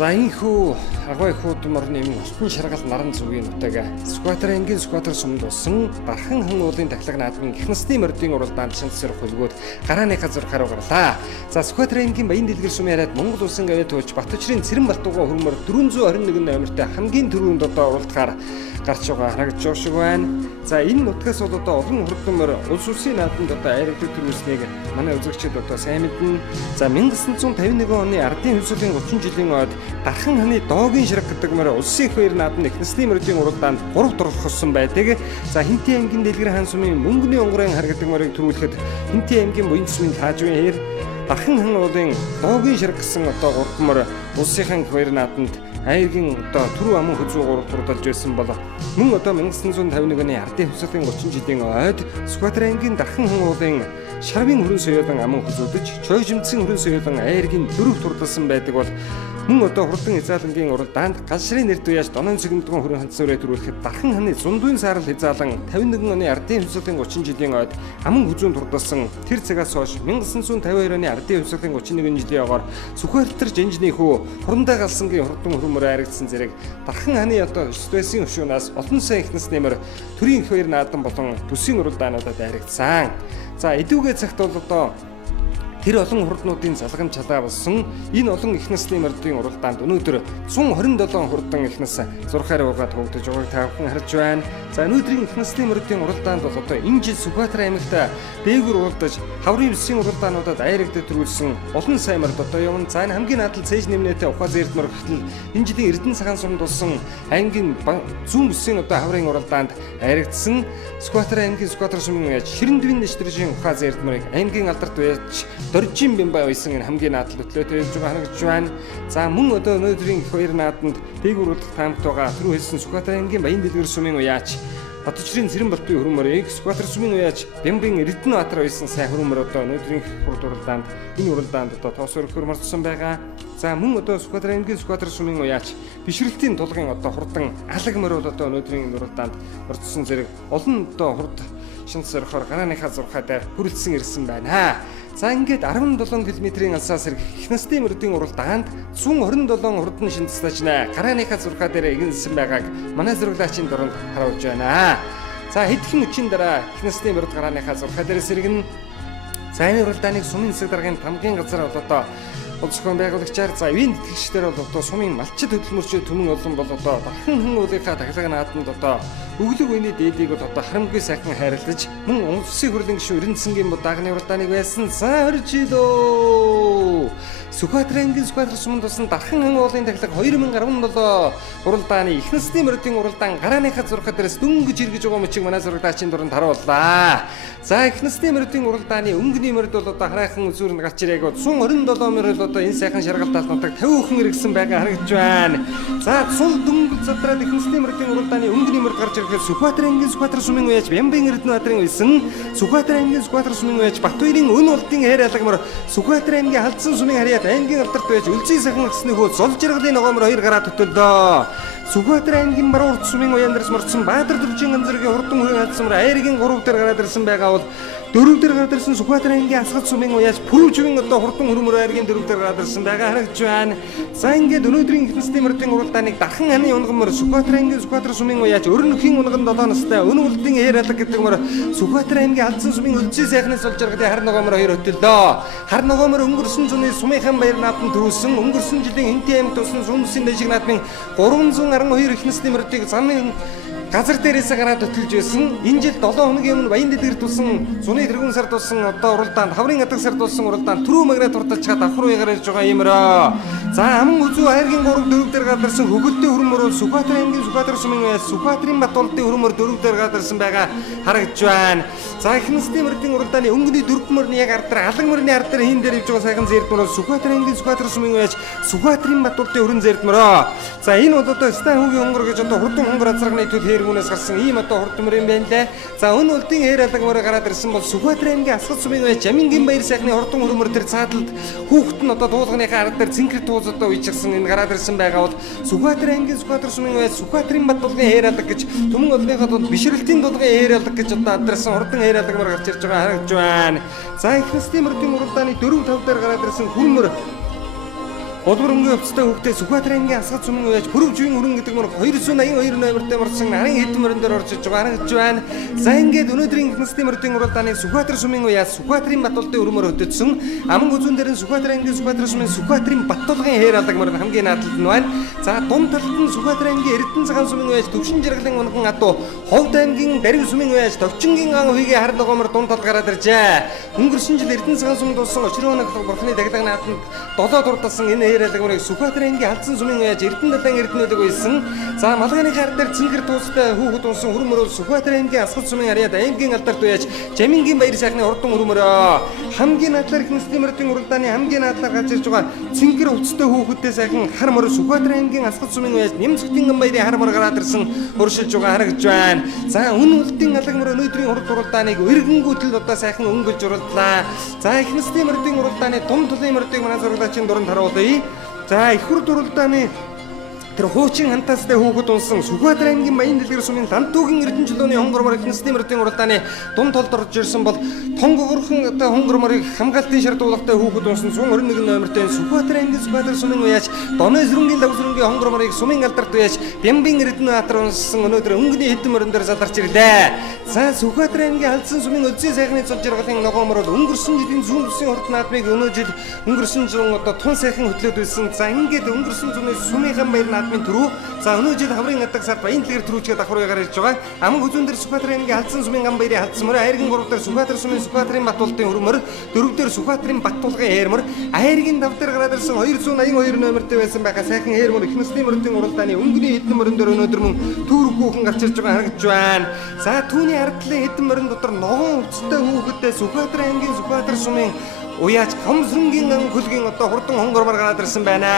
За энэхүү агай хуудмар нэм алтан шаргал наран зүгийн нутаг Сүхбаатарын ангийн Сүхбаатар сумд усан Дархан хан уулын тахлаг наадмын их насны мордын уралдаанд шансар хөлгөөд гарааныхаа зурхаар гарлаа. За Сүхбаатарын ангийн Баян дэлгэр сумын хараад Монгол улсын гавьяа туульч Батбачрын Цэрэн Балтууга хөрмөр 421 номертой хамгийн түрүүнд одоо уралдахаар гарч байгаа харагдж шиг байна. За энэ нутгаас бол одоо олон хурдмөр улс улсын наадамд одоо айрагдаг төрүүлснийг манай үзэгчид одоо сайн мэднэ. За 1951 оны ардын хөвсөлийн 30 жилийн ойд Дархан ханы доогийн ширэг гэдэг мөр улсын их баяр наадамд их насны мордын уралдаанд 3 дурхсан байдаг. За Хинтээ аймгийн Дэлгэр хаан сумын мөнгөний онгорын хар гэдэг мөрийг төрүүлэхэд Хинтээ аймгийн буян сумын таажвын хэр Дархан хан уулын доогийн ширэг гэсэн одоо 3 мөр улсын их баяр наадамд айргийн одоо түрүү аман хөзөө 3 турдалж байсан бол мөн одоо 1951 оны ардын хөвсөлийн 30 жилийн ойд Сүхбаатарын ангийн Дархан хан уулын шарвын хүрэн соёолон аман хөзөөдөж чой жимцэн хүрэн соёолон айргийн 4 турдалсан байдаг бол мөн одоо хурдан хязаалангийн уралдаанд галшрын нэр туяаж донон цэгнэдгэн хүрэн хандсан үрээ төрүүлэхэд Дархан ханы зундын саарл хязаалан 51 оны ардын хөвсөлийн 30 жилийн ойд аман хөзөөнд турдалсан тэр цагаас хойш 1952 оны ардын хөвсөлийн 31 жилийн ойгоор Сүхбаатар жанжны хүү хурандаа галсангийн хурдан хөрмөр айрагдсан зэрэг Дархан ханы одоо стрессийн өшөөнөөс олон сайн их насны мөр төрийн их баяр наадам болон төсвийн уралдаануудад айрагдсан. За эдүүгээ цагт бол одоо тэр олон хурднуудын залгам чалаа болсон энэ олон их насны мордын уралдаанд өнөөдөр 127 хурдан их нас зурхаар угаад хөгдөж байгааг та бүхэн харж байна. За өнөөдрийн их насны мордын уралдаанд бол одоо энэ жил Сүхбаатар аймагт дээгүр уралдаж хаврын бүсийн уралдаануудад айрагдаж төрүүлсэн олон сайн морд одоо явна. За энэ хамгийн наадал цээж нэмнэтэй ухаа зээрд мөр гэтэл энэ жилийн Эрдэнэ цагаан сумд болсон ангийн зүүн бүсийн одоо хаврын уралдаанд айрагдсан Сүхбаатар аймгийн Сүхбаатар сумын яаж Ширэндвийн нэштрийн ухаа зээрд мөрийг аймгийн алдарт байж Доржин бямбай байсан энэ хамгийн наадал хөтлөөтэй хэлж байгаа харагдж байна. За мөн одоо өнөөдрийн их баяр наадамд дээгүр уралдах таамт байгаа түрүү хэлсэн Сүхбаатарын ангийн Баян дэлгэр сумын уяач Батбачрын Цэрэн Балтуугийн хөрмөрийг Сүхбаатар сумын уяач Бямбын Эрдэнэбаатар байсан сайн хөрмөр одоо өнөөдрийн хурд уралдаанд энэ уралдаанд одоо тоос өргөхөр мордсон байгаа. За мөн одоо Сүхбаатарын ангийн Сүхбаатар сумын уяач бишрэлтийн тулгын одоо хурдан алаг мөр бол одоо өнөөдрийн уралдаанд орцсон зэрэг олон одоо хурд шинс сорхоор гарааныхаа зурхаа дээр хүрэлцсэн ирсэн байна. За ингээд 17 км-ийн алсаас ирэх их насны мордын уралдаанд 127 хурдан шинцлажнаа гарааныхаа зурхаа дээр игэнсэн байгааг манай зурглаачийн дөрөнд харуулж байна. За хэдхэн өчийн дараа их насны морд гарааныхаа зурхаа дээр сэргэн за энэ уралдааныг сумын засаг даргын хамгийн газар одоо зохион байгуулагчаар за ивэн тэтгэгчдэр бол одоо сумын малчид хөдөлмөрчид түмэн олон бол одоо Дархан хан уулынхаа тахлаг наадамд одоо өглөг үений дээдийг бол одоо харамгүй сайхан хайрлаж мөн улсын хурлын гишүүн Эрдэнэцэнгийн дагны уралдааныг байсан саржилөө Сүхбаатарын ангийн Сүхбаатар суманд болсон Дархан хан уулын тахлаг 2017 уралдааны их насны мордын уралдаан гарааныхаа зурхаа дээрээс дөнгөж иргэж байгаа мөчийг манай зурагдаачийн дуранд харууллаа. За их насны мордын уралдааны өнгөний морд бол одоо хараахан үзүүр нь гарч ирээг 127 морд одоо энэ сайхан шаргал даалнуудыг 50 хүн иргэсэн байгаа харагдж байна. За цул дөнгөж задраад их насны мордын уралдааны өнгөний морд гарч ирэхэд Сүхбаатарын ангийн Сүхбаатар сумын уяач Бямбын Эрдэнэбаатарын байсан Сүхбаатарын ангийн Сүхбаатар сумын уяач Батбаярын өн урдын хайр алгамар Сүхбаатарын ангийн халдсан сумын харьяат ангийн алдарт байж үлзий сайхан гэсний хөө зол жаргалын ногоомор 2 гараа төтөлдөө. Сүхбаатарын ангийн Баруурт сумын уяандарс мордсон Баатар дөржин ганцэргийн хурдан хүрээ хадсамар айргийн 3 дээр гараад ирсэн байгаа бол 4 дээр гараад ирсэн Сүхбаатарын ангийн Асгал сумын уяач Пүрвживэн одоо хурдан хөрмөр айргийн 4 дээр гараад ирсэн байгаа харагдж байна. За ингээд өнөөдрийн их насны мордын уралдааныг Дархан ханы унгамор Сүхбаатарын ангийн Сүхбаатар сумын уяач Өрнөхийн унган 7 настай өнө үлдийн хээр алга гэдэг мөр Сүхбаатарын ангийн Алдсан сумын үлзий сайхны сол жаргалын хар ногоомор 2 хөтөлдөө. Хар ногоомор өнгөрсөн зуны сумынхан баяр наадамд төрүүлсэн өнгөрсөн жилийн Хинтээ аймагт тусан сүмсийн дэжиг наадмын 312 их насны мордыг замын газар дээрээс гараад өтөлж байсан. Энэ жил 7 хоногийн өмнө Баян дэлгэр тусан зуны тэргүүн сард тусан одоо уралдаанд хаврын адаг сард тусан уралдаанд түрүү магнат турталж чад давхар уягаар ирж байгаа юмроо. За аман үзүү хайргийн 3 4 дээр гадарсан хөгөлтэй хөрмөр бол Сүхбаатарын ангийн Сүхбаатар сумын уяач Сүхбаатарын Бат улдын хөрмөр 4 дээр гадарсан байгаа харагдж байна. За их насны мордын уралдааны өнгөний 4 мөрний яг ард дээр алан мөрний ард дээр хийн дээр ивж байгаа сайхан зээрдмөр бол Сүхбаатарын ангийн Сүхбаатар сумын уяач Сүхбаатарын Бат улдын хөрөн зээрдмөрөө. За энэ бол одоо стан хүүгийн хонгор гэж одоо хурдан хонгор азрагны төл хэрэгүүнээс гарсан ийм одоо хурдан мөр юм байна лээ. За өн улдын хээр алгамаар гараад ирсэн бол Сүхбаатарын ангийн Асгал сумын уяач Жамингийн баяр сайхны хурдан хөрмөр тэр цаадалд хүүхэд нь одоо дуулганыхаа ард дээр цэнхэр тууз одоо уйчирсан энэ гараад ирсэн байгаа бол Сүхбаатарын ангийн Сүхбаатар сумын уяач Сүхбаатарын Бат улдын хээр алга гэж түмэн улдынхаа тул бишрэлтийн дулгын хээр алга гэж одоо аддарсан хурдан хээр алгамаар гарч ирж байгаа харагдж байна. За их насны мордын уралдааны 4 5 дээр гараад ирсэн хөрмөр Улбарынгийн өвцтэй хүүхдээ Сүхбаатарын асгад сүмэн уяж Пүрэв живийн өрн гэдэг мөр 282 номертой марсан нарийн хэдэн мөрөн дээр орж иж байгаа гэж байна. За ингээд өнөөдрийн ихнэсний мөрдийн уралдааны Сүхбаатар сүмэн уяас Сүхбаатарын Батулдын өрөмөр хөтөдсөн. Аман үзүүн дээр нь Сүхбаатарын Сүхбаатар сүмэн Сүхбаатарын Батулгын хээр алдаг мөр хамгийн наадалд нь байна. За дунд талд нь Сүхбаатарын Эрдэнэ цагаан сүмэн уяас Төвшин жаргалын унган адуу Ховд аймгийн Дарив сүмэн уяас Товчингийн ан хуйгийн хард ногоомор дунд тал гараад иржээ. Өнгөрсөн жил Эрдэнэ цагаан сүмэнд болсон 20 хоног бурхны даглаг нааданд 7 дурдсан энэ хээр алдаг мөрийг Сүхбаатарын алдсан сүмэн уяаж Эрдэнэ далайн эрдэнэлэг байсан. За малгайны хар дээр цэнгэр туустай хүүхэд унсан хөрмөрөөл Сүхбаатарын асгад сүмэн арьяад аймгийн алдарт уяаж Жамингийн баяр сайхны урдан хөрмөрөө хамгийн надлаар ихнэсний мөрдийн уралдааны хамгийн надлаар гарч ирж байгаа цэнгэр өвцтэй хүүхэдтэй сайхан хар мөр Сүхбаатарын асгад сүмэн уяаж Нэмцэгтийн баярын хар мөр гараад ирсэн хөршилж байгаа харагдж байна. За үн үлдийн алаг мөр өнөөдрийн уралдааныг эргэнгүүтэл одоо сайхан өнгөлж уралдлаа. За ихнэсний мөрдийн уралдааны дунд төлөв мөрдийг манай зураглаачийн дунд харуулъя. За их хур дуралдааны тэр хуучин хантастай хүүхэд унсан Сүхбаатар аймгийн Баян дэлгэр сумын Лантуугийн Эрдэнэ чулууны хонгормор ихнэсний мөрдийн уралдааны дунд толд орж ирсэн бол тонгогорхон одоо хонгорморыг хамгаалтын шар дуулахтай хүүхэд унсан 121 номертой Сүхбаатар аймгийн Сүхбаатар сумын уяаж Доноо эсрэнгийн давсрынгийн хонгорморыг сумын алдарт уяаж Бямбын Эрдэнэ атар унсан өнөөдөр өнгөний хэдэн мөрөн дээр заларч ирлээ. За Сүхбаатар аймгийн алдсан сумын өдсийн сайхны цол жаргалын ногоомор бол өнгөрсөн жилийн зүүн бүсийн урд наадмыг өнөө жил өнгөрсөн жил одоо тун сайхан хөтлөөд байсан. За ингээд өнгөрсөн зүүнний сумынхан баяр наадмын түрүү за өнөө жил хаврын гадаг сард Баян дэлгэр түрүүчгээд давхар гарч ирж байгаа. Аман хүзүүн дээр Сүхбаатар аймгийн алдсан сумын гам баярын алдсан мөр айргийн 3 дээр Сүхбаатар сумын Сүхбаатарын Батулдын хөрмөр 4 дээр Сүхбаатарын Батулгын хээрмөр айргийн 5 дээр гараад ирсэн 282 номертой байсан байгаа сайхан хээрмөр ихнэсний мөрдийн уралдааны өнгөний хэдэн мөрөн дээр өнөөдөр мөн түүрэг хүүхэн гарч ирж байгаа харагдж байна. За түүний ардлын хэдэн мөрөн дотор ногоон өвцтэй хүүхэдтэй Сүхбаатар аймгийн Сүхбаатар сумын уяаж Комсрэнгийн ан хөлгийн одоо хурдан хонгормор гараад ирсэн байна.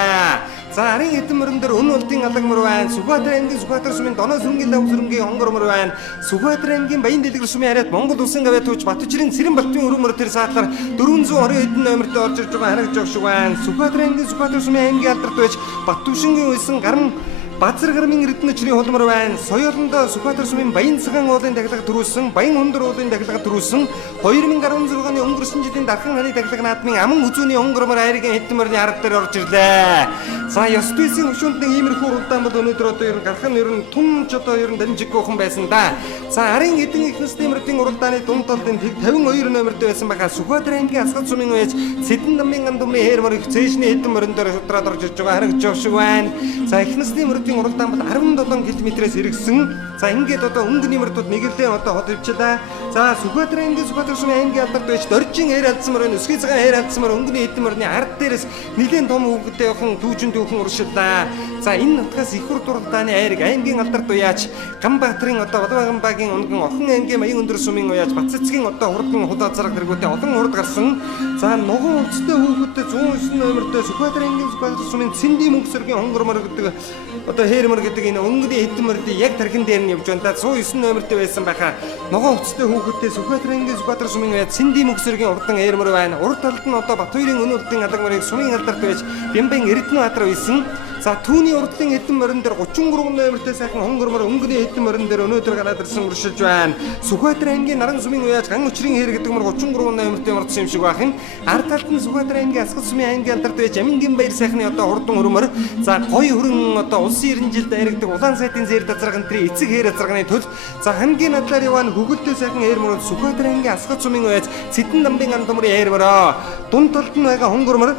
За арын хэдэн мөрөн дээр өн улдын алаг мөр байна. Сүхбаатар аймгийн Сүхбаатар сумын Доноо сүрэнгийн давсрэнгийн хонгормор байна. Сүхбаатар аймгийн Баян дэлгэр сумын харьяат Монгол улсын гавьяа тууч Батүчрийн Цэрэн Балтын өрөмөр тэр саадлаар 420 хэдэн номертой орж ирж байгаа харагдж байгаа шиг байна. Сүхбаатар аймгийн Сүхбаатар сумын аймгийн алдарт байж Батүшингийн уйсан гаран Базар гармын Эрдэнэ чирийн холмор байна. Соёлондоо Сүхбаатар сумын Баян цагаан уулын тахилга төрүүлсэн, Баян хундар уулын тахилга төрүүлсэн 2016 оны өнгөрсөн жилийн Дархан хааны тахилга наадмын аман үзүүний хонгормор айргийн хэдэн мөрний арга дээр орж ирлээ. За ёс tuyсийн хөшөөнд нэг иймэрхүү уралдаан бол өнөөдөр одоо ер нь гарах нь ер нь тунч одоо ер нь дамжиггүйхэн байсан да. За арын хэдэн ихнэсний мөрдийн уралдааны дунд толдын 52 номертой байсан байгаа Сүхбаатар аймгийн асгад сумын уяаж Сэдэн намын гандумны хээрмөр их цээшний хэдэн мөрөн дээр шудраад орж ирж байгаа харагдж байгаа шиг байна. За ихнэсний мөрдийн уралдаан бол 17 км-ээс хэрэгсэн. За ингээд одоо өнгөний мөрдүүд нэгэлдээ одоо хот ивчлээ. За Сүхбаатар аймгийн Сүхбаатар сумын аймгийн алдарт байж Доржин хэр алдсан мөр, Өсгий цагаан хэр алдсан мөр өнгөний хэдэн мөрний ард дээрээс нэлээд том хүүхэдтэй явхан түүжин дүүхэн уршиллаа. За энэ нутгаас их хур дуралдааны айраг аймгийн алдарт уяаж Ганбаатарын одоо Балбаганбагийн унган Охин аймгийн Маян өндөр сумын уяаж Бацэцгийн одоо хурдан худаа зараг тэргүүтээ олон хурд гарсан. За ногоон өвцтэй хүүхэдтэй 109 номертой Сүхбаатар аймгийн Сүхбаатар сумын Цэндийн мөнгөсөргийн хонгормор гэдэг одоо хээрмөр гэдэг энэ өнгөний хэдэн мөрдийн яг тархин дээр нь явж байна. 109 номертой байсан байхаа ногоон өвцтэй хүүхэдтэй Сүхбаатар аймгийн Сүхбаатар сумын уяаж Цэндийн мөнгөсөргийн урдан хээрмөр байна. Урд талд нь одоо Батбаярын өнөө улдын алаг мөрийг сумын алдарт байж Бямбын Эрдэнэ атар байсан. За түүний урдлын хэдэн мөрөн дээр 33 номертой сайхан хонгормор өнгөний хэдэн мөрөн дээр өнөөдөр гараад ирсэн уршилж байна. Сүхбаатар аймгийн Наран сумын уяаж Ган өчрийн хэр гэдэг мөр 33 номертой мөрдсөн юм шиг байх юм. Ард талд нь Сүхбаатар аймгийн Асгад сумын аймгийн алдарт байж Жамингийн баяр сайхны одоо хурдан хөрмөр. За гоё хөрөн одоо улсын 90 жилд айрагдаг улаан сайтын зээр дазрагын тэр эцэг хэр азрагны төл за хамгийн надлаар яваа хөгөлтэй сайхан хээрмөр Сүхбаатар аймгийн Асгад сумын уяаж Сэдэн намбын андамрын хээрмөрөө дунд толд нь байгаа хонгормор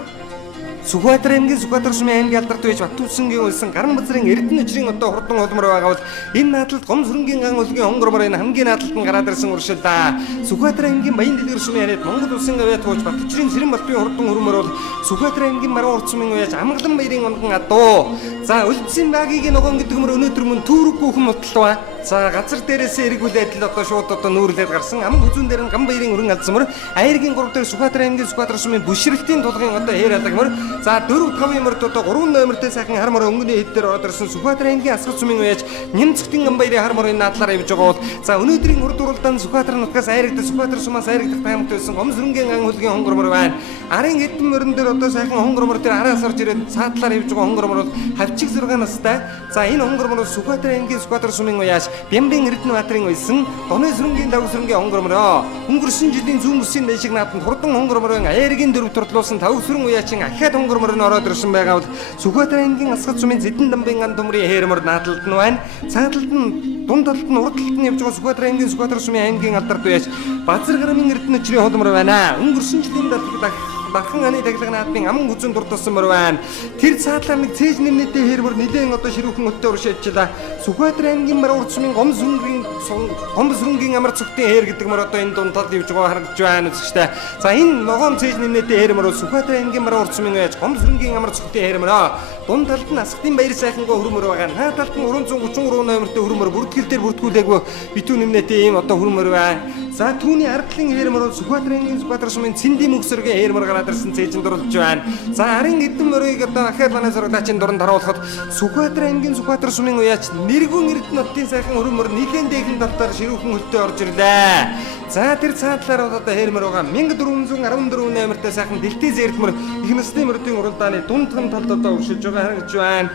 Сүхбаатар аймгийн Сүхбаатар сумын аймгийн алдарт байж Батүсэнгийн улсын Гаран базрын Эрдэнэ өчрийн одоо хурдан холмор байгаа бол энэ наадалд Гомсрэнгийн ган улгийн хонгормор энэ хамгийн наадалд нь гараад ирсэн уршилдаа. Сүхбаатар аймгийн Баян дэлгэр сумын харьяат Монгол улсын гавьяа тууч Батүчрийн Цэрэн Балтын хурдан хөрмөр бол Сүхбаатар аймгийн Марган урт сумын уяаж Амгалан баярын унган адуу. За үлдсэн багийн ногоон гэдэг мөр өнөөдөр мөн түүрэггүйхэн мутлаа. За газар дээрээс эргүүл адил одоо шууд одоо нүүрлээд гарсан. Аман хүзүүн дээр нь гам баярын өрн алдсан мөр айргийн 3 дээр Сүхбаатар аймгийн Сүхбаатар сумын бүшрэлтийн тулгын одоо хэр алаг мөр за 4-5 мөрд одоо 3 номертой сайхан хар мөр өнгөний хэд дээр ороод ирсэн Сүхбаатар аймгийн Асгад сумын уяаж Нэмцэгтийн гам баярын хар мөрын наадлаар явж байгаа бол за өнөөдрийн урд уралдаанд Сүхбаатар нутгаас айрагдсан Сүхбаатар сумаас айрагдах таймд байсан Гомсрэнгийн ан хөлгийн хонгормор байна. Арын хэдэн мөрөн дээр одоо сайхан хонгормор дээр араас орж ирээд цаадлаар явж байгаа хонгормор бол хавчиг 6 настай. За энэ хонгормор Сүхбаатар аймгийн Сүхбаатар сумын уяаж Бямбын Эрдэнэ баатарын уйсан Доноо сүрэнгийн давсрэнгийн хонгормороо өнгөрсөн жилийн зүүн бүсийн дэшиг нааданд хурдан хонгорморын айргийн дөрөв туртлуулсан тав сүрэн уяачин ахиад хонгор морин ороод ирсэн байгаа бол Сүхбаатарын аймгийн Асгад сумын Зэдэн дамбын ган төмрийн хээрмөр наадлалд нь байна. Цааталд нь дунд талд нь урд талд нь явж байгаа Сүхбаатарын аймгийн Сүхбаатар сумын аймгийн алдарт байж Базар гарамын эрдэнэ өчрийн холмор байна. Өнгөрсөн жилийн Дархан аны таглагын наадмын аман хүзэн дуртасан мөр байна. Тэр цаатлаар нэг цээж нэмнэтэй хэрмөр нилээн одоо ширүүхэн өтөө уршаачлаа. Сүхбаатар аймгийн бар урд сумын гомс хөрөнгөний амар цогтын хэр гэдэг мөр одоо энэ дунд талд явж байгаа харагдж байна үзэгчтэй. За энэ ногоон цээж нэмнэтэй хэрмөр бол Сүхбаатар аймгийн бар урд сумын байж гомс хөрөнгөний амар цогтын хэрмөр. Дунд талд нь Асгатын баяр сайхангаа хөрмөр байгаа. Наад талд нь 333 номертэй хөрмөр бүртгэл дээр бүртгүүлээгүй битүү нэмнэтэй ийм одоо хөрмөр байна. За түүний ардлын хэрмөр бол Сүхбаатар аймгийн Сүхбаатар сумын Цэндийн мөксөргийн хэрмөр гараад ирсэн цээжинд оруулж байна. За арын эдэн мөрийг одоо ахаад манай зурагдаачийн дуранд харуулхад Сүхбаатар аймгийн Сүхбаатар сумын уяач нэргүүн эрдэнэ нутгийн сайхан хөрмөр нилээн дээгэн талтаар ширүүхэн хөлтөө орж ирлээ. За тэр цаатлаар одоо хэрмөр байгаа 1414 номертэй сайхан дэлтэй зэрдмөр их насны мөрдийн уралдааны дундхан талд одоо өршөж байгаа харагдж байна.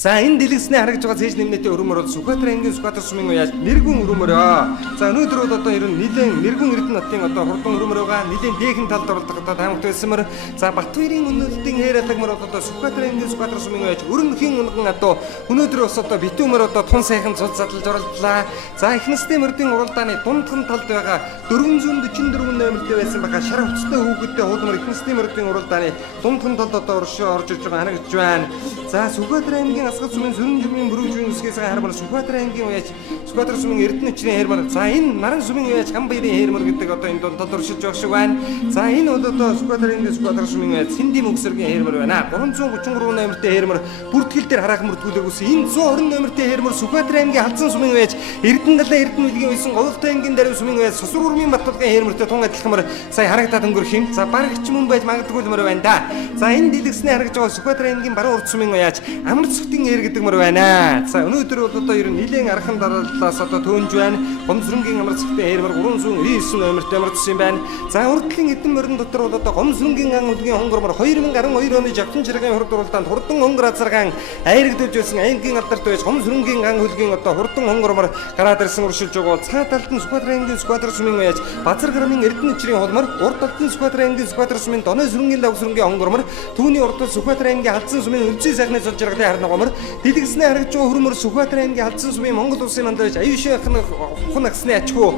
За энэ дэлгэснээ харагдж байгаа цээж нэмнэтэй өрөмөр бол Сүхбаатар аймгийн Сүхбаатар сумын уяаж нэргүүн өрөмөрөө. За өнөөдөр бол одоо ер нь нилээн нэргүүн эрдэнэ нутгийн одоо хурдан өрөмөр байгаа. Нилээн дээхэн талд оролдох одоо таамагт байсан мөр. За Батбаярын өнөөлтийн хээрэлагмөр одоо Сүхбаатар аймгийн Сүхбаатар сумын уяаж өрөмхийн унган одоо өнөөдөр бас одоо битүүмөр одоо тун сайхан цуд задлж оролдлоо. За их насны мөрдийн уралдааны дундхан талд байгаа 444 номертэй байсан байгаа шар хувцастай хүүхэдтэй хуулмар их насны мөрдийн уралдааны дундхан талд одоо орж ирж байгаа харагдж байна. За Сүхбаатар аймгийн Асгад сумын Сүрэн жимийн бүрүүжийн үсгээс хармар Сүхбаатар аймгийн уяаж Сүхбаатар сумын эрдэнэ өчрийн хэрмэр. За энэ наран сумын уяаж Гамбаярын хэрмэр гэдэг одоо энэ дунд оршиж байгаа шиг байна. За энэ бол одоо Сүхбаатар аймгийн Сүхбаатар сумын уяаж Цэндийн мөксөргийн хэрмэр байна. 333 номертэй хэрмэр бүртгэл дээр хараахан мөрдгүүлээгүйс энэ 120 номертэй хэрмэр Сүхбаатар аймгийн Халзан сумын уяаж Эрдэнэ далайн эрдэнэ үлгийн үйсэн Говьтой аймгийн Дарив сумын уяаж Сусар урмын Баттулгын хэрмэртэй тун адилхмар сая харагдаад өнгөрөх юм. За барагч мөн байж магадгүй мөр байна да. За энэ дэлгэснээ харагдж байгаа Сүхбаатар аймгийн баруун урд сумын уяаж амар цогтын эр гэдэг мөр байна. За өнөөдөр бол одоо ер нь нилээн архан дарааллаас одоо төөнж байна. Гомсрөнгийн амар цогтын хэрмэр 399 номертэй марцсан юм байна. За урдлын эдэн морин дотор бол одоо Гомсрөнгийн ан үлгийн хонгормор 2012 оны Жавчин чиргийн хурд уралдаанд хурдан хонгор азаргаан айрагдуулж байсан аймгийн алдарт байж Гомсрөнгийн ан үлгийн одоо хурдан хонгормор гараад ирсэн уршилж байгаа. Цаа талд нь Сүхбаатар аймгийн Сүхбаатар сумын уяаж Базар гарамын эрдэнэ өчрийн холмор, урд талд нь Сүхбаатар аймгийн Сүхбаатар сумын Доной сүрэнгийн лавсрэнгийн хонгормор, түүний урд талд Сүхбаатар аймгийн Халзан сумын Өлзий сайхны цол жаргалын харнагомор, дэлгэснээ харагдж байгаа хөрмөр Сүхбаатар аймгийн Халзан сумын Монгол улсын мандаж аюушин ахын агсны ачгүй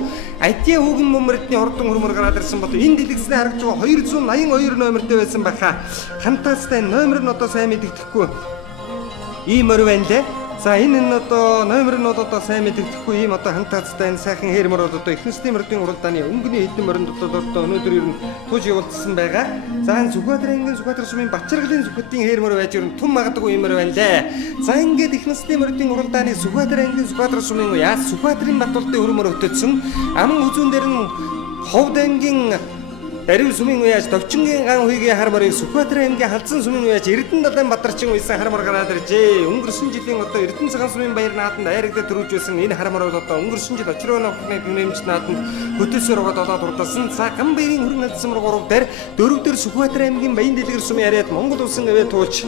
Айтия хүүгэн мөмөрдний хурдан хөрмөр гараад ирсэн бол энэ дэлгэснээ харагдж байгаа 282 номертэй байсан баха. Хантаастай номер нь одоо сайн мэдэгдэхгүй ийм мөр байна лээ. За энэ нь одоо номер нь одоо сайн мэдэгдэхгүй ийм одоо хантаацтай энэ сайхан хэрмөр бол одоо их насны мөрдийн уралдааны өнгөний хэдэн морин дотор одоо өнөөдөр ер нь тууж явуулсан байгаа. За энэ Сүхбаатар аймгийн Сүхбаатар сумын Бачаргалын Сүхбэтийн хэрмөр байж ер нь тун магадгүй юм байна лээ. За ингээд их насны мөрдийн уралдааны Сүхбаатар аймгийн Сүхбаатар сумын уяа Сүхбаатарын Батбалтын хөрмөр өтөцсөн аман хүзүүн дээр нь Ховд аймгийн Дарив сумын уяаж Товчингийн ган хуйгийн хармарыг Сүхбаатар аймгийн Халзан сумын уяаж Эрдэнэ далайн Бадарчин уйсан хармар гараад иржээ. Өнгөрсөн жилийн одоо Эрдэнэ цагаан сумын баяр нааданд айрагдаад төрүүлж байсан энэ хармар бол одоо өнгөрсөн жил очроо нөхний гүнэмж нааданд хөтөлсөөр байгаа додоод урдсан. За Гамбаярын хөрөнгө алдсан 3 дээр 4 дээр Сүхбаатар аймгийн Баян дэлгэр сумын яриад Монгол улсын авээ туулж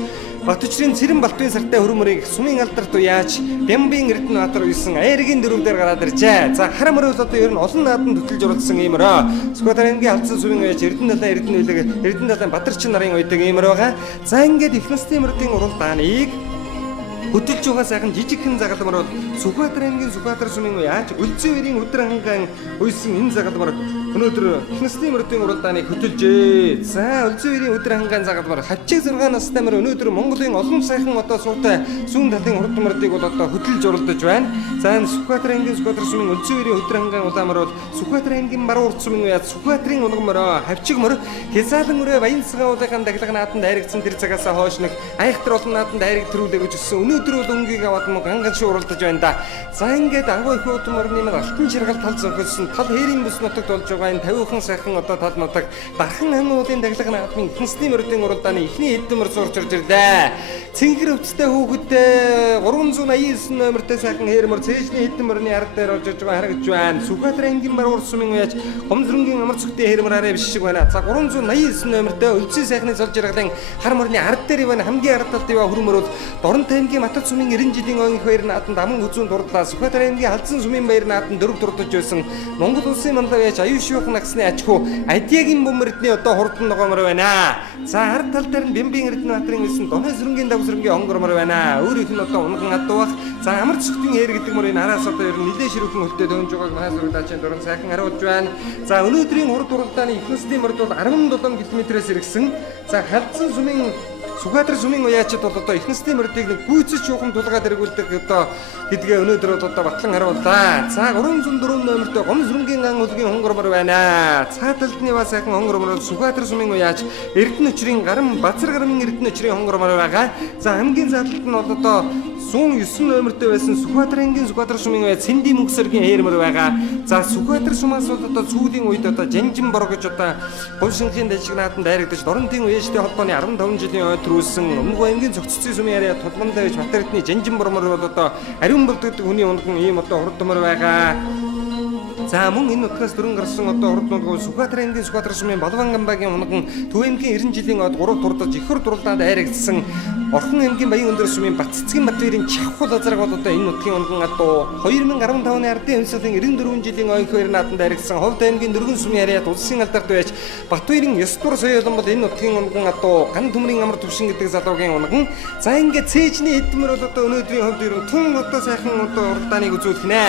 Батчрын Цэрэн Балтын сартай хөрмөрийг сумын алдарт уяаж Бямбын Эрдэнэ наадаар уйсан айргийн 4 дээр гараад иржээ. За хармар бол одоо ер нь олон нааданд хөтөлж урдсан юмроо. Сүхбаатар аймгийн Халзан сумын Эрдэнэ далайн эрдэнэ үлэг Эрдэнэ далайн Бадарчин нарын үйдэг юмр байгаа. За ингээд их насны мөрдийн уралдааныг хөтөлж байгаа сайхан жижигхэн загалмар бол Сүхбаатар аймгийн Сүхбаатар сумын уяаж Өлзий хоёрын өдөр ханган уйсан энэ загалмар өнөөдөр их насны мөрдийн уралдааныг хөтөлжээ. За Өлзий хоёрын өдөр ханган загалмар хавчиг 6 настай мөр өнөөдөр Монголын олон сайхан одоо суутай сүүн талын хурдан мордыг бол одоо хөтөлж уралдаж байна. За энэ Сүхбаатар аймгийн Сүхбаатар сумын Өлзий хоёрын өдөр ханган удаамар бол Сүхбаатар аймгийн баруун урд сумын уяаж Сүхбаатарын унгамороо хавчиг мөр хязаалан өрөө баян цагаан уулын дахилга нааданд айрагдсан тэр цагаас хойш нэг айхтар олон нааданд айраг төрүүлээгэж өссөн. Өнөөдөр бол өнгийг аваад мөн ганган шиг уралдаж байна да. За ингээд агуу их удам орны маань алтан ширгал тал зөрхөсөн тал хээрийн бүс нутагт болж байгаа энэ 50хан сайхан одоо тал нутаг Дархан хан уулын дахилга наадмын их насны мөрдийн уралдааны эхний хэдэн мөр зурж ирж ирлээ. Цэнгэр өвчтэй хүүхэдтэй 389 номертой сайхан хэрмөр цээжний хэдэн мөрний ард дээр орж байгаа харагдж байна. Сүхбаатар аймгийн бар урд сумын уяж Гомзрынгийн амар цогтын хэрмөр арай биш шиг байна. За 389 номертой өлзий сайхны цол жаргалын хар мөрний ард дээр байна. Хамгийн ард талд ива хөрмөрөд Доронтой аймгийн Матад сумын 90 жилийн ойн их баяр нааданд аман үзүүн дурдлаа. Сүхбаатар аймгийн Халзан сумын баяр нааданд дөрөв дурдж байсан. Монгол улсын мандал уяж аюу шүүх нагсны ачхуу Адиагийн бөмбөрдний одоо хурдан ногоомор байна. За ард тал дээр нь Бямбин Эрдэнэбаатарын элсэн Доной зүрэнгийн давсрынгийн хонгормор байна. Өөрийнх нь одоо унган адуу бах. За амар цогтын хээр гэдэг мөрийн араас одоо ер нь нэлээд ширүүхэн хөлтэй төнж байгааг манайс урагдаачийн дуран сайхан харуулж байна. За өнөөдрийн урд уралдааны ихэнсний мөрд бол 17 км-с иргэсэн. За Халзан сумын Сүхбаатар сумын уяачид бол одоо ихэнсний мөрдийг нэг гүйцэж шуухан тулгаад эргүүлдэг одоо гэдгээ өнөөдөр одоо батлан харууллаа. За 304 номертой Гомзрынгийн ан үлгийн хонгормор байна. Цааталтны бас сайхан хонгормор Сүхбаатар сумын уяач Эрдэнэ өчрийн гарам Бацар гарамын Эрдэнэ өчрийн хонгормор байгаа. За хамгийн цааталт нь бол одоо 109 номертой байсан Сүхбаатар аймгийн Сүхбаатар сумын уяач Сэнди мөнхсөргийн хэрмөр байгаа. За Сүхбаатар сумаас бол одоо сүүлийн үед одоо Жанжин бор гэж одоо Говьшинхийн дажиг нааданд дайрагдаж Доронтын уяачтай холбооны 15 жилийн ойд төрүүлсэн Өмнөг аймгийн Цогццын сумын яриа тулганд байж Батэрдний Жанжин бормор бол одоо ариун бүрддэг хүний унган ийм одоо хурдмор байгаа. За мөн энэ утгаас дөрөн гарсан одоо урд нугын Сүхбаатар аймгийн Сүхбаатар сумын Балван гамбагийн унган Төв аймгийн 90 жилийн ойд 3 турдаж ихэр дурлаад айрагдсан Орхон аймгийн Баян өндөр сумын Батцэцгийн Батбаярын Чавхул азраг бол одоо энэ нутгийн унган адуу 2015 оны ардын хувьсгалын 94 жилийн ойн хоёр нааданд айрагдсан Ховд аймгийн Дөргөн сумын яриад улсын алдарт байж Батбаярын Ёстур соёлон бол энэ нутгийн унган адуу Ган төмрийн амар төвшин гэдэг залуугийн унган. За ингээд цээжний эдмэр бол одоо өнөөдрийн хувьд ер нь тун одоо сайхан одоо уралдааныг үзүүлэх нэ.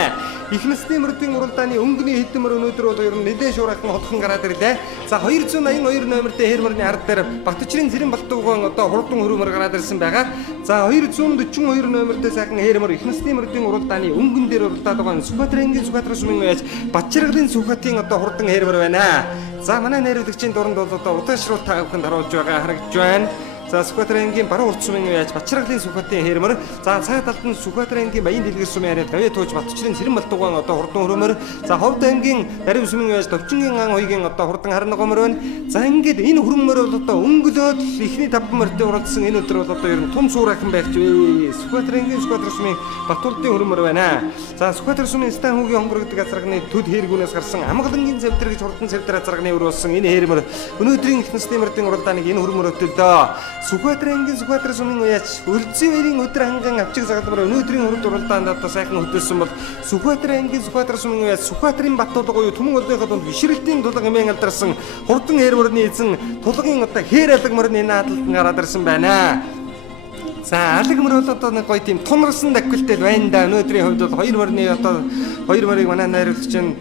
Ихнэсний мөрдийн уралдааны өнгөний хэдмэр өнөөдөр бол ер нь нэлээд шуурхайн хотхон гараад ирлээ. За 282 номертой хэрмөрний ард дээр Батчрын Цэрэн Балтуугаан одоо хурдан хөрөмөр гараад ирсэн байгаа. За 242 номертой сайхан хэрмөр ихнэсний мөрдийн уралдааны өнгөн дээр уралдаад байгаа Сүхбаатар аймгийн Сүхбаатар сумын уяач Батчиргалын Сүхбатын одоо хурдан хэрмөр байна. За манай найруулагчийн дууранд бол одоо удаашруулт та бүхэнд харуулж байгаа харагдж байна. За Сүхбаатар аймгийн Баруун урд сумын уяач Батчиргалын Сүхбатын хэрмөр. За цаад талд нь Сүхбаатар аймгийн Баян дэлгэр сумын яриад Гавьяа тууж Батчрын Цэрэн Балтуугаан одоо хурдан хөрөмөр. За Ховд аймгийн Дарив сумын уяач Товчингийн ан хоёгийн одоо хурдан харна гомор байна. За ингээд энэ хөрөмөр бол одоо өнгөлөөд ихний 5 мөртөд уралдсан энэ өдөр бол одоо ер нь тун суурайхан байхч вэ. Сүхбаатар аймгийн Сүхбаатар сумын Батуулдын хөрөмөр байна. За Сүхбаатар сумын Стан хүүгийн хонгор гэдэг азрагны төд хэргүүнээс гарсан Амгалангийн цавдар гэж хурдан цавдар азрагны өрүүлсэн энэ хэрмөр өнөөдрийн ихнэсний мөрдийн уралдааныг энэ хөрөмөр өтөлдөө. Сүхбаатар аймгийн Сүхбаатар сумын уяач Өлзий баярын өдөр ханган авчиг загалмаар өнөөдрийн урд уралдаанд одоо сайхан хөтөлсөн бол Сүхбаатар аймгийн Сүхбаатар сумын уяач Сүхбаатарын Баттуулга буюу Түмэн улсынхаа дунд бишрэлтийн тулга хэмээн алдарсан хурдан хэрмөрний эзэн тулгын одоо хээр алга мөрний наадалд гараад ирсэн байна. За алга мөр бол одоо нэг гоё тийм тунгарсан даквилтэй байна да. Өнөөдрийн хувьд бол 2 мөрний одоо 2 мөрийг манай найруулагч нь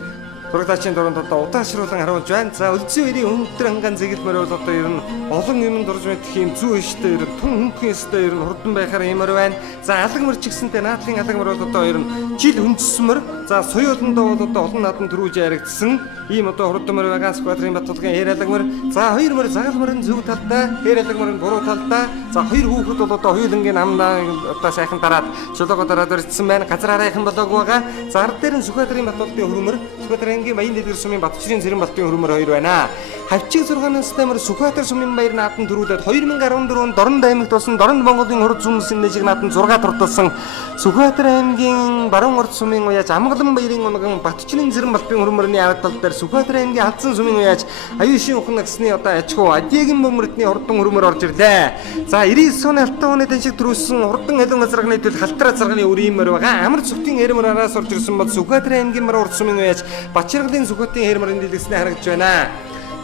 Урагдаачийн дууранд одоо удаашруулан харуулж байна. За Өлзий баярын өндөр ханган зэглэмэр бол одоо ер нь олон юм дурж мэдэх юм зүү өштэй ер нь тун хөнгөн өстэй ер нь хурдан байхаар юмар байна. За алгамар ч гэсэнтэй наадлын алгамар бол одоо ер нь жил өнцсмөр. За соёолондоо бол одоо олон нааданд төрүүлж яригдсан ийм одоо хурдмөр байгаа Сүхбаатарын Батулгын хээр алгамар. За хоёр мөр загалмарын зөв талдаа, хээр алгамарын буруу талдаа. За хоёр хүүхэд бол одоо хоёулангийн амнаа одоо сайхан дараад чулууга дараад ирсэн байна. Газар арайхан болоог байгаа. За ард дээр нь Сүхбаатарын Батулгын хөрмөр, Сүхбаатарын Баян дэлгэр сумын Батчрын Цэрэн Балтын хөрмөр хоёр байна. Хавчиг 6 настай мөр Сүхбаатар сумын баяр нааданд төрүүлээд 2014 онд Дорон аймагт болсон Дорон Монголын хурд сүмсийн нэжиг нааданд 6 турдсан Сүхбаатар аймгийн Баруун урд сумын уяач Амгалан баярын унган Батчрын Цэрэн Балтын хөрмөрний ард тал дээр Сүхбаатар аймгийн Халзан сумын уяач Аюушийн ухаан нагсны одоо ачхуу Адиагийн бөмбөрдний хурдан хөрмөр орж ирлээ. За 99 оны алтан оны таньшиг төрүүлсэн хурдан халуун азрагны төл халтар азрагны үриймэр байгаа. Амар цогтын хэрмэр араас орж ирсэн бол Сүхбаатар аймгийн Баруун урд сумын уяач Батчиргалын Сүхбатын хэрмэрийн дэлгэснээ харагдж байна.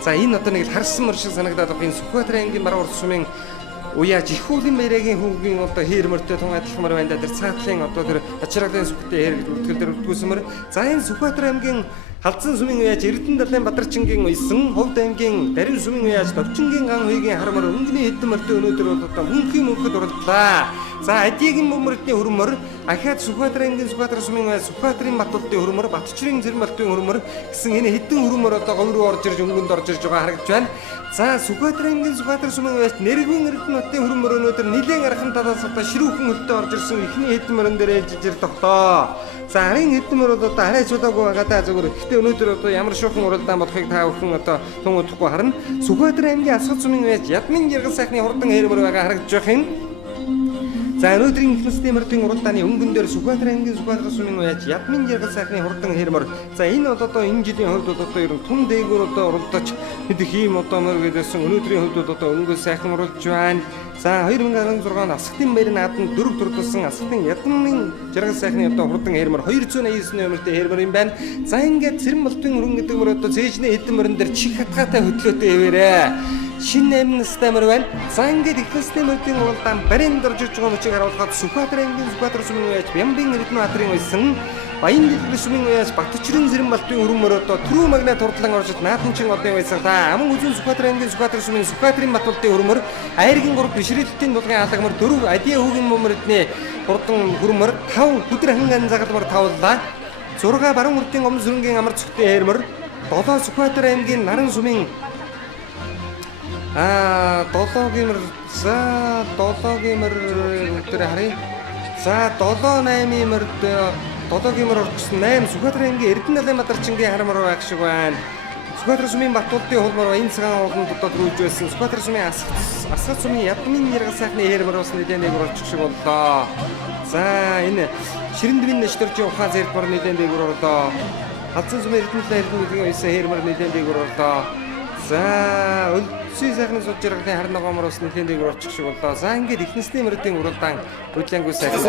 За энэ одоо нэг харсан мөр шиг санагдаад байгаа энэ Сүхбаатар аймгийн Баруун урд сумын уяач их хүүлийн баярын хүүгийн одоо хэрмэртэй тун адилхмар байна да. Тэр цаатлын одоо тэр Батчиргалын Сүхбатын хэрэг дээр үлдгүүлсэмэр. За энэ Сүхбаатар аймгийн Халзан сумын уяач Эрдэнэ далайн Бадарчингийн уйсан Ховд аймгийн Дарив сумын уяач Товчингийн ан хоёгийн харамар өнгөний хэдэн мөртөө өнөөдөр бол одоо мөнхөд уралдлаа. За Адиагийн бөмбөрдний хөрмөр ахаад Сүхбаатар аймгийн Сүхбаатар сумын уяач Сүхбаатарын Батулдын хөрмөр Батчрын Цэрэн Балтын хөрмөр гэсэн энэ хэдэн хөрмөр одоо говь руу орж ирж өнгөнд орж ирж байгаа харагдж байна. За Сүхбаатар аймгийн Сүхбаатар сумын уяач Нэргэн Эрдэнэ хотын хөрмөр өнөөдөр нэлээд архан талаас одоо ширүүхэн хөлтөд орж ирсэн ихний хэдэн мөрөн дээр ээлжиж ир тогтоо. За арын хэдэн мөр бол одоо арай чулаагүй байгаа даа зүгээр. Гэхдээ өнөөдөр одоо ямар шуухан уралдаан болохыг та бүхэн одоо тун удахгүй харна. Сүхбаатар аймгийн Асгад сумын уяач Ядмын Яргал сайхны хурдан хэрмөр байгаа харагдж байх юм. За өнөөдрийн ихнэсний мөрдийн уралдааны өнгөн дээр Сүхбаатар ангийн Сүхбаатар сумын уяж Ядмын жаргал сайхны хурдан хэрмэр. За энэ одоо энэ жилийн хувьд одоо ер нь тун дээгүүр одоо уралдаж мэдэх ийм одоо мөр гэдээсэн өнөөдрийн хувьд одоо өнгөө сайхан уралж байна. За 2016 он Асхтын баярын нааданд 4 турдсан Асхтын Ядмын жаргал сайхны одоо хурдан хэрмэр 289 номертэй хэрмэр юм байна. За ингээд Цэрэн Болтын өргөн гэдэг мөр одоо зээжний эдэн мөрөн дээр чих хатгаатай хөдлөөтэй хэвээрээ. Шинэ амин стамер байна. За ингээд ихнэсний мөрдийн уралдаан барин дорж иж байгаа мөчийг харуулгаад Сүхбаатар ангийн Сүхбаатар сумын уяж Бямбын Эрдэнэ хатрын уйсан Баян дэлгэр сумын уяж Багтчрын Цэрэн Болтын өргөн мөр одоо Түрүү магнат хурдлан орж Наатанчин одын уйсан та аман үзүүн Сүхбаатар ангийн Сүхбаатар сумын Сүхбаатарын Батболтын өргөмөр Айргийн 3 бишрэлтийн дулгын алгамар 4 Адиа хүүгийн мөмөрдний хурдан өргөмөр 5 Бүдэр ханган загалмар тавлаа 6 баруун урдын өмнө сүрэнгийн амар цогтой хэрмэр 7 Сүхбаатар аймгийн Наран сумын 7 гимэр за 7 гимэр өдөр харъя. За 7 8 гимэрд 7 гимэр орчихсон 8 Сүхбаатар аймгийн Эрдэнэ далайн Мадарчингийн харамар байх шиг байна. Сүхбаатар сумын Батболтын хулмар энэ цагаан ууланд дотоод рүүж байсан. Сүхбаатар сумын Асгат сумын Ядмын яргал сайхны хэрмэр бас нэлээд дээгүүр орчих шиг боллоо. За энэ Ширэндвийн нэшторжийн ухаан зэрэгмар нэлээд дээгүүр орлоо. Халзан сумын Эрдэнэ далайн Эрдэнэ уйсан хэрмэр нэлээд дээгүүр орлоо. За өлсөй сайхны сууд жаргалын харин ногоомор бас нэлээд дээгүүр очих шиг боллоо. За ингээд ихнэсний мөрдийн уралдаан хөдлөнгөө сайхан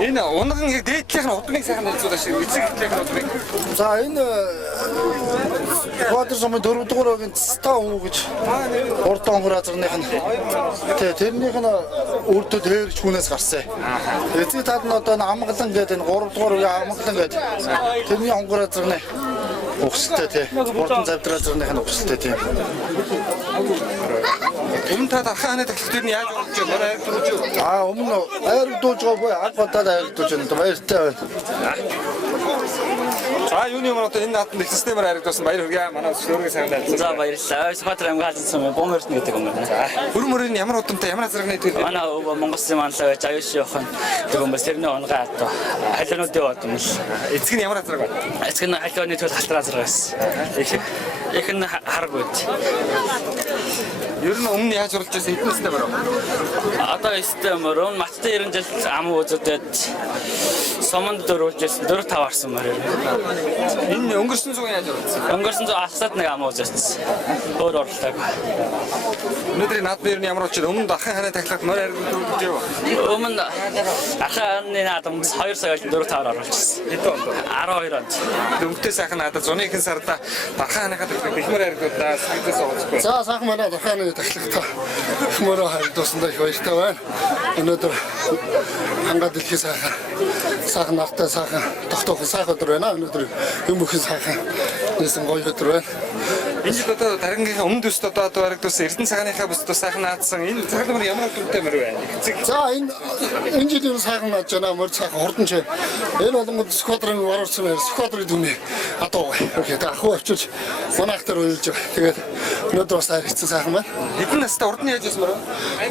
энэ унган яг дээдлийнх нь удмыг сайхан хэлцүүлээ шиг эцэг эхлэх нь удмыг. За энэ Сүхбаатар сумын 4 дугаар огийн ста уу гэж урдан хураазрных нь тэрнийх нь үрдэд хээрч хүнээс гарсан. Эцэг тал нь одоо амгалан гэдэг энэ 3 дугаар огийн амгалан гэдэг тэрний хонгоразрны ухсалтай тий. Урдан завдраазрных нь ухсалтай тий. Өмнө та дархааны тахилтэр нь яаж болж байна? Өмнө айрдуулж байгаагүй аль бодоод айрдуулж байна. Баяртай байна. За юуны юм одоо энэ нааданд ихнэсний мөр харагдсан баяр хүргэе. Манай өөрийн сайн байлцсан. За баярлалаа. Сүхбаатар аймгийн хаалт сумын Бомөртн гэдэг юм байна. За хөрмөрийн ямар удамтай ямар азарганы төлөв? Манай Монголын манлаа байж аюулш явах гэдэг юм бас тэрний онгаа одоо халиунуудын бод юм л. Эцэг нь ямар азарг байна? Эцэг нь халиуны төлөв халтар азарг байсан. Их нь хараг байд. Ер нь өмнө яаж уралж байсан хэдэн настай мөр? Одоо 9 мөр. Маттай 90 жил ам үзүүдэд сомонд дөрүүлж байсан 4 5 арсан мөр. Энэ өнгөрсөн зуун яаж уралсан? Өнгөрсөн зуун асаад нэг ам үзсэн. Өөр орлоо. Өнөөдрийн наад нэр нь ямар очив? Өмнө дахин ханаа тахилгад мөр ариг дөрүүлж яв. Өмнө ахааны наадамд 2 сая 4 5 оруулсан. Хэдэн онд? 12 онд. Өнгөтэй сайхан надад зуны ихэнх сарда дахианыхаа тахилгад бихмэр аригудаа сэгдээс оолцгүй. За сайхан манай дахианы тахилгад мөрөө хайрдуулсандаа их баяртай байна. Өнөөдөр ханга дэлхий сайхан нартай сайхан тогтоох сайхан өдөр байна. Өнөөдөр юм бүхэн сайхан нэсэн гоё өдөр байна. Энэ жил одоо дарангийнхаа өмнөд өст одоо барагдсан Эрдэнэ цагааныхаа бүст сайхан наадсан. Энэ цагаан мөр ямар өдртэй мөр вэ? За энэ жилийн сайхан наадж байна. Мөр сайхан хурдан ч. Энэ болгонд Сүхбаатарын варварсан байр Сүхбаатарын дүмний адуу. Окей та ахуу авчиж манай ахтар уйлж байгаа. Тэгээд өнөөдөр бас хайрцсан сайхан байна. Хэдэн настай урд нь яаж байсан мөр?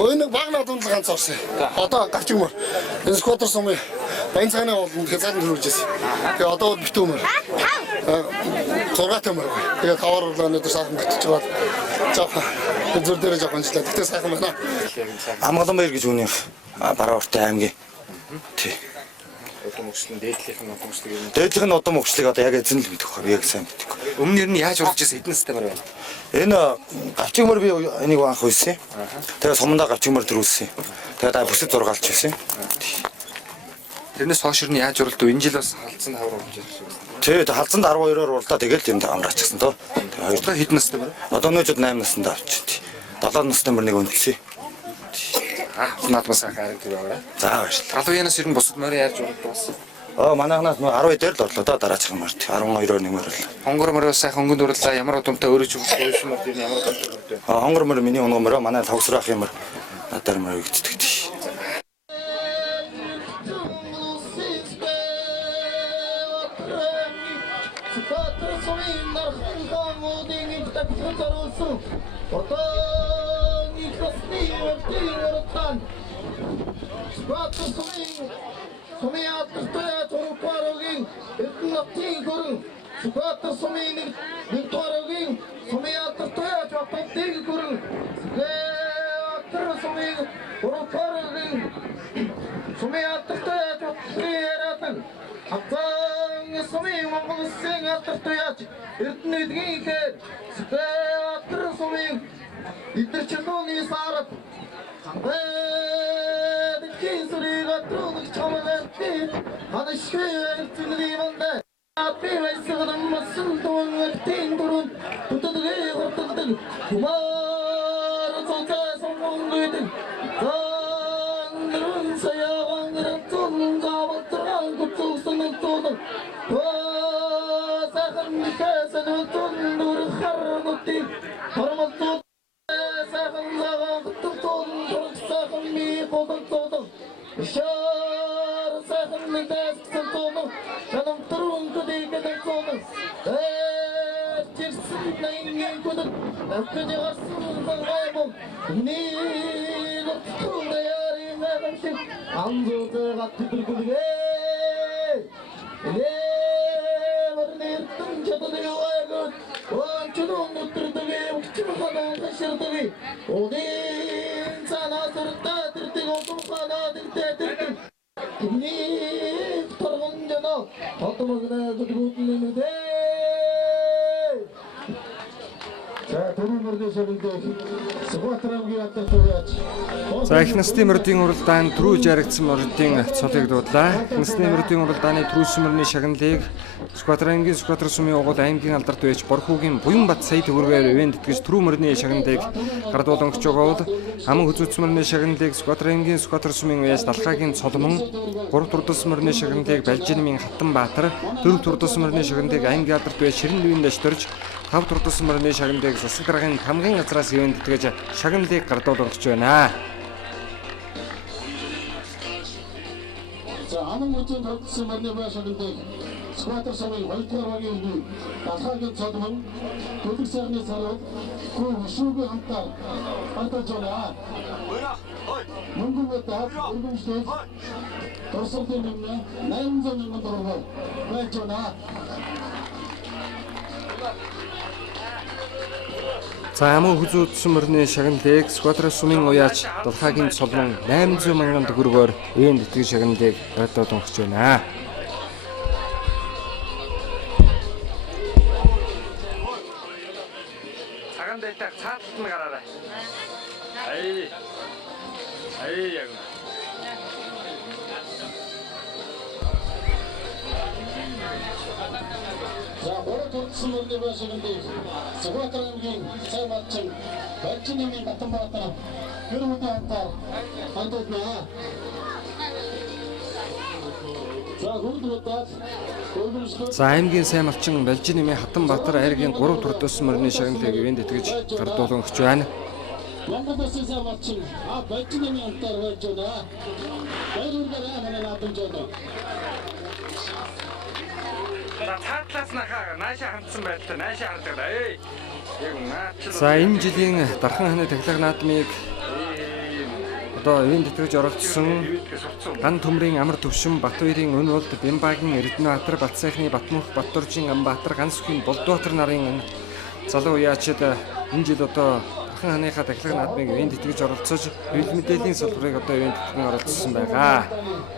Энэ баг нааданд ганц орсон. Одоо гарч юмөр. Энэ Сүхбаатар сумын Баян цагааны ууланд хязгаарын төрүүлж байсан. Тэгээд одоо битүүмөр. 6 томор. Тэгээд тавар өнөөдөр сайхан битж байгаа. Жаахан зүр дээр жаахан ажиллаа. Тэгтээ сайхан байна. Амгалан баяр гэж үнийх бараа уртай аймгийн. Тий. Удам өгчлэн дээдлийнх нь удам өгчлэг юм. Дээдлийнх нь удам өгчлэг одоо яг эзэн л мэдэх баг. Яг сайн мэдэх. Өмнө нь яаж урж ирсэн хэдэн настай байна? Энэ гавчигмөр би энийг анх үйсэн. Тэгээд сумдаа гавчигмөр төрүүлсэн. Тэгээд бүсэд зургаалч байсан. Тэрнээс хойш нь яаж уралд вэ? Энэ жил бас халдсан хавар урж ирсэн. Тэгээд халдсанд 12-оор уралдаа тэгээд энд амраачсан доо. Тэгээд хоёр хэдэн настай байна? Одоо нөөжөд 8 настай авчид. 7 настай мөр нэг өнцгий. Наадмаас хараад байгаа. За баярлалаа. Галууянаас ер нь бусад морь яаж уралд болсон? Манайхнаас 12 дээр л орлоо да дараачих юм арт 12-оор нэг морь. Хонгор морь сайхан өнгөнд урлаа. Ямар удамтай өөрөө ч үгүй юм уу? Ямар удамтай? Хонгор морь миний онгор морь манай тавсрах юм морь. Надаар морь өгддөг. Сүхбаатар сумын нэг тоогийн сумын алдартай жавталтыг хүрэн сумыг уралдааны сумын алдартай яатан хатан сумын Монгол улсын алдартай яач Эрдэнэ эдгийнхээр Сүбатар сумын идэрчлөөний сард ханбад кисрийг атрууг чамаанти ханашхэр зүнримэндэ апивэсгэн масан дуун тиндурун тутадгээ хортдаг kumar цоцсон монгойд зан саяан гэртун гавтран гуцсан тон сахан касан тон дур харнути хормот сахан лаган тон сахан ми бодон тон шар сахан мэдээс тон чанам турун кдэгэд тон Чирсэн найнгийн гүд автожарсан байгаагүй нэр тулаяри мэдэмшиг анзуугаа тэтэрхүүлгээ нэр тунчадаг ончдон өтөрдөг өчмөханаа таширдаг одын цаанасрта тэртэг осумханаа тэртэг нэр торгонжоно татмагнаа зүгүүтнэмдээ За их насны мөрдийн уралдаанд түрүү жаргдсан мөрдийн цолыг дуудлаа. Их насны мөрдийн уралдааны түрүү сүмэрний шагналыг Скватрангийн Скватар сумын угуул аймгийн алдарт байж Борхуугийн Буянбат сая төгрөгөөр ивент тэтгэж түрүү мөрний шагналыг гардуулан өгч байгаа бол аман хөзөөцмөрний шагналыг Скватрангийн Скватар сумын уяас Далхаагийн Цолмон, 3 турдас мөрний шагналыг Балжинмын Хатанбаатар, 4 турдас мөрний шагналыг аймгийн алдарт байж Ширнэвийн дэвтэрч 5 турдас мөрний шагналыг засаг даргын хамгийн газраас ивент тэтгэж шагналыг гардуулан өгч байна. За аман хөзөөнд тогтсон мөрний шагналыг Скватар сумын 2 дугаар багийн өмнө Далхаагийн Цолмон, Төлөг сайхны сарууд, Гүү Хөшөөгийн хамтаар байтаж байна. Мөнгөн удаад өргөмжлөл Дорсолын өмнө 800 мянган төгрөгөөр байж байна. За аман хөзөөдсөн мөрний шагналыг Скватар сумын уяач Далхаагийн Цолмон 800 мянган төгрөгөөр ивент тэтгэж шагналыг гардуулан өгч байна. дэйтэй цааталт нь гараарай. Яг. За бороо төрсөн мөрний байшингийн Скватар аймгийн сайн малчин Балжинмын Хатанбаатар гэр бүлийн хамтаар хандуулнаа. За аймгийн сайн малчин Балжинмын Хатанбаатар айргийн 3 турдас мөрний шагналыг ивент тэтгэж гардуулан өгч байна. Монгол улсын сайн малчин Балжинмын хамтаар байж байна. Баярлалаа манай наадамжаа. Цаатлаас нааша хандсан байлтай нааша хардаг. Яг наач. За энэ жилийн дархан ханы тахилга наадмыг одоо ивент тэтгэж оролцсон Ган төмрийн амар төвшин Батбаярын өн улд Бямбагийн Эрдэнэбаатар Батсайхны Батмөнх Батдоржийн Амбаатар Гансөхийн Болдбаатар нарын залуу уяачид энэ жил одоо дархан ханыхаа тахилга наадмыг ивент тэтгэж оролцож хэвлэл мэдээллийн салбарыг одоо ивент тэтгэн оролцсон байгаа.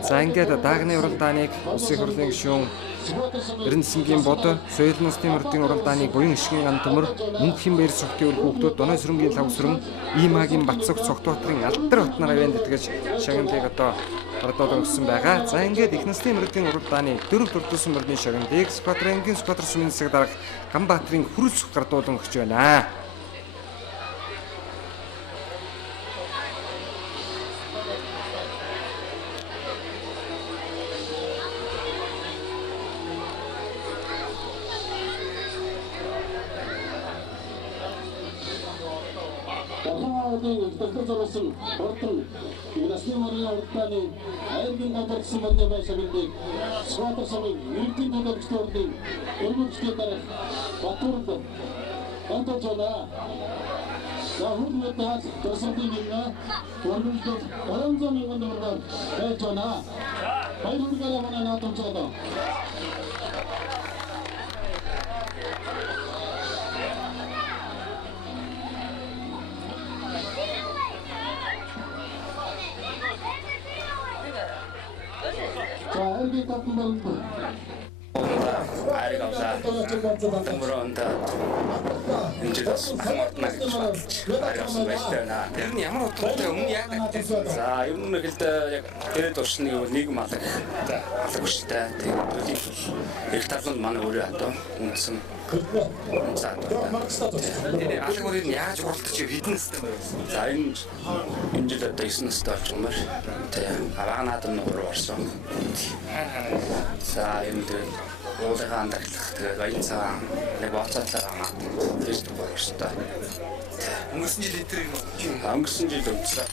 За ингээд даагны уралдааныг улсын хурлын гишүүн Эрдэнэсэнгийн бод, соёл насны мөрдийн уралдааныг буян ишгийн ан төмөр, мөнхийн баяр цогтын үл хүүхдүүд, Доной сүрэнгийн лавсран, Иймаагийн Батцог Цогтбаатарын Алдар хотноор ивент тэтгэж шагналыг одоо гардуулан өгсөн байгаа. За ингээд их насны мөрдийн уралдааны 4 турдас мөрний шагналыг Скватар аймгийн Скватар сумын засаг дарга Ганбаатарын Хүрэлцэх гардуулан өгч байна. Doktor Zorlusun, Orton, Nasli Murni Ortani, Ayrgin Doktorsun Murni Başabindi, Skwatar Sami, Yürütün Doktorsun, Urgun Çıkıtarı, Baturdu, Anta Çola, Zahud Metat, Torsati Minna, Urgun Çıkıt, Karamza Mingan Durdan, Beyçona, Bayrun Karamana Natum Çola. Харгийн татан баримт. Ариг авлаа. Тэмрэнда инжилс хамтна гэж ариг авсан байлтана. Тэр нь ямар утгатай өмнө яагаад гэсэн. За ер нь гэлдэ яг тэгээд уршны нийгэм алга. Алга хүчтэй. Тэгээд их таланд манай өөрөө одоо үндсэн. За тэр алгоритм яаж уралдаж хэдэн систем вэ? за энэ жил одоо 9 настай болж байгаа юм. Тэгээд аваанаад нь өөрөө орсон. За энэ уулынхаа андаглах тэгээд баян цагаан нэг боцоотлаа фэйсбүүк болчихсон. Өнгөрсөн жил энэ Өнгөрсөн жил өвчсөн.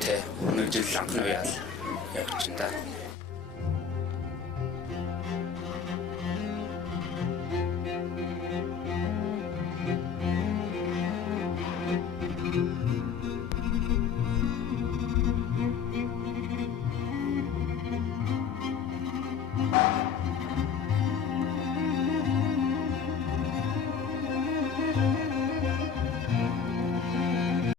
Тэг. Нэг жил анхны уяал явж чинь та.